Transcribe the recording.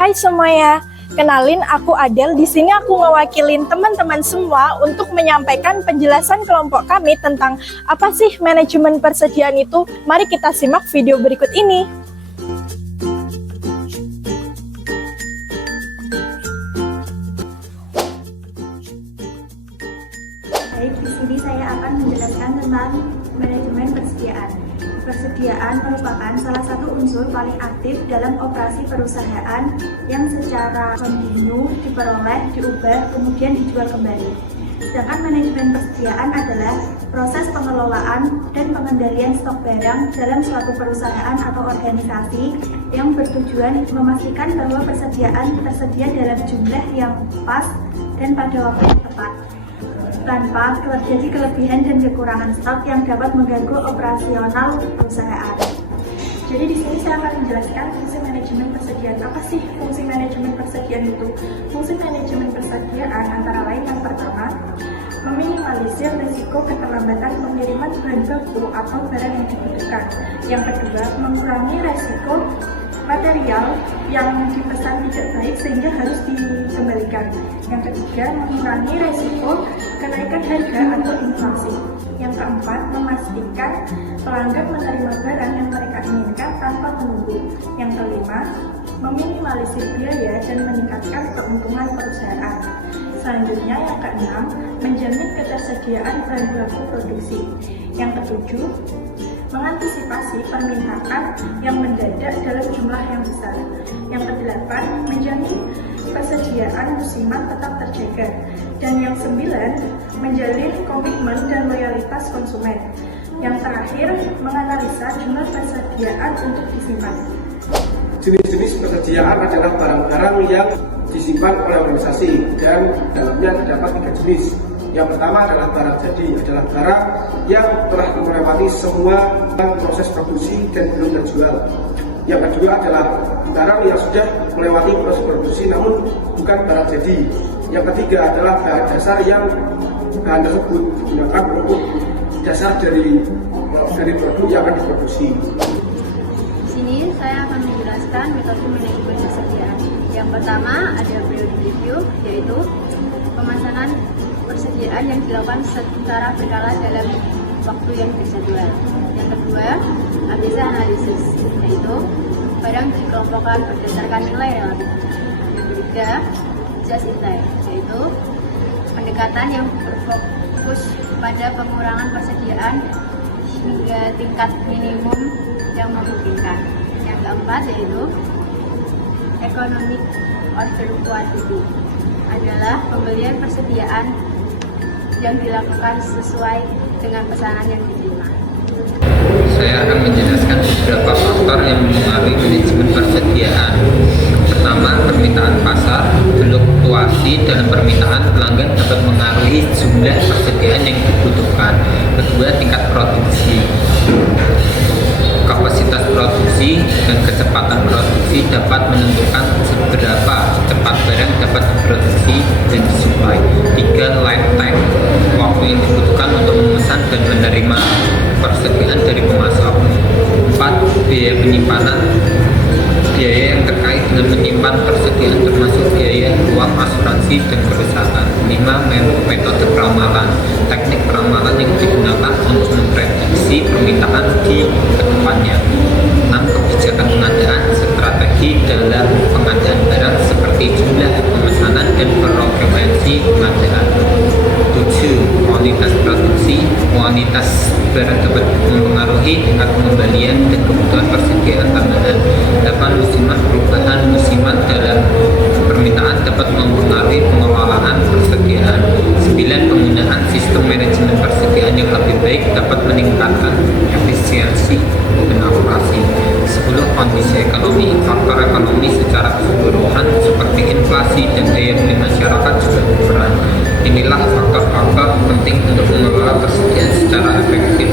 Hai semuanya, kenalin aku Adel. Di sini aku ngewakilin teman-teman semua untuk menyampaikan penjelasan kelompok kami tentang apa sih manajemen persediaan itu. Mari kita simak video berikut ini. Baik, di sini saya akan menjelaskan tentang manajemen persediaan. Persediaan merupakan salah satu unsur paling aktif dalam operasi perusahaan yang secara kontinu diperoleh, diubah, kemudian dijual kembali. Sedangkan manajemen persediaan adalah proses pengelolaan dan pengendalian stok barang dalam suatu perusahaan atau organisasi yang bertujuan memastikan bahwa persediaan tersedia dalam jumlah yang pas dan pada waktu yang tepat, tanpa terjadi kelebihan dan kekurangan stok yang dapat mengganggu operasional perusahaan. Jadi di sini saya akan menjelaskan fungsi manajemen persediaan. Apa sih fungsi manajemen persediaan itu? Fungsi manajemen persediaan antara lain yang pertama, meminimalisir risiko keterlambatan pengiriman bahan baku atau barang yang dibutuhkan. Yang kedua, mengurangi risiko material yang dipesan tidak baik sehingga harus dikembalikan. Yang ketiga, mengurangi risiko kenaikan harga atau inflasi. Yang keempat, memastikan pelanggan menerima barang yang mereka inginkan tanpa menunggu. Yang kelima, meminimalisir biaya dan meningkatkan keuntungan perusahaan. Selanjutnya, yang keenam, menjamin ketersediaan bahan baku produksi. Yang ketujuh, mengantisipasi permintaan yang mendadak dalam jumlah yang besar. Yang kedelapan, menjamin persediaan musiman tetap terjaga. Dan yang sembilan, menjalin komitmen dan loyalitas konsumen. Yang terakhir, menganalisa jumlah persediaan untuk disimpan. Jenis-jenis persediaan adalah barang-barang yang disimpan oleh organisasi dan dalamnya terdapat 3 jenis. Yang pertama adalah barang jadi, adalah barang yang telah melewati semua proses produksi dan belum terjual. Yang kedua adalah barang yang sudah melewati proses produksi namun bukan barang jadi. Yang ketiga adalah bahan dasar yang bahan tersebut digunakan untuk dasar dari produk yang akan diproduksi. Di sini saya akan menjelaskan metode manajemen persediaan. Yang pertama ada periodic review, yaitu pemesanan persediaan yang dilakukan secara berkala dalam waktu yang terjadwal. Yang kedua, analisa analisis, yaitu barang dikelompokkan berdasarkan nilai relatif. Yang ketiga, just in time, yaitu pendekatan yang berfokus pada pengurangan persediaan hingga tingkat minimum yang memungkinkan. Yang keempat yaitu economic order quantity, adalah pembelian persediaan yang dilakukan sesuai dengan pesanan yang diterima. Saya akan menjelaskan beberapa faktor yang mempengaruhi manajemen persediaan. Pertama, permintaan pasar. Fluktuasi dalam permintaan pelanggan dapat mengaruhi jumlah persediaan yang dibutuhkan. Kedua, tingkat produksi. Kapasitas produksi dan kecepatan produksi dapat menentukan seberapa cepat barang dapat diproduksi dan disuplai. 3. Lifetime, waktu yang dibutuhkan untuk memesan dan menerima persediaan dari pemasok. 4. Biaya penyimpanan, biaya yang terkait dengan menyimpan persediaan termasuk biaya uang asuransi dan kerusakan. 5. Metode peramalan, teknik peramalan yang digunakan untuk memprediksi permintaan di kedepannya. 6. Kebijakan pengadaan, strategi dalam pengadaan barang seperti jumlah pemesanan dan frekuensi pengadaan. 7. Kualitas produksi, kualitas barang dapat mempengaruhi tingkat pengembalian dan kebutuhan persediaan tambahan. 8. Musiman, perubahan musiman dalam permintaan dapat mempengaruhi pengelolaan persediaan. 9. Penggunaan sistem manajemen persediaan yang lebih baik dapat meningkatkan efisiensi dan operasi. 10. Kondisi ekonomi, faktor ekonomi secara keseluruhan seperti inflasi dan daya beli masyarakat juga berperan. Inilah faktor-faktor penting untuk mengelola persediaan secara efektif.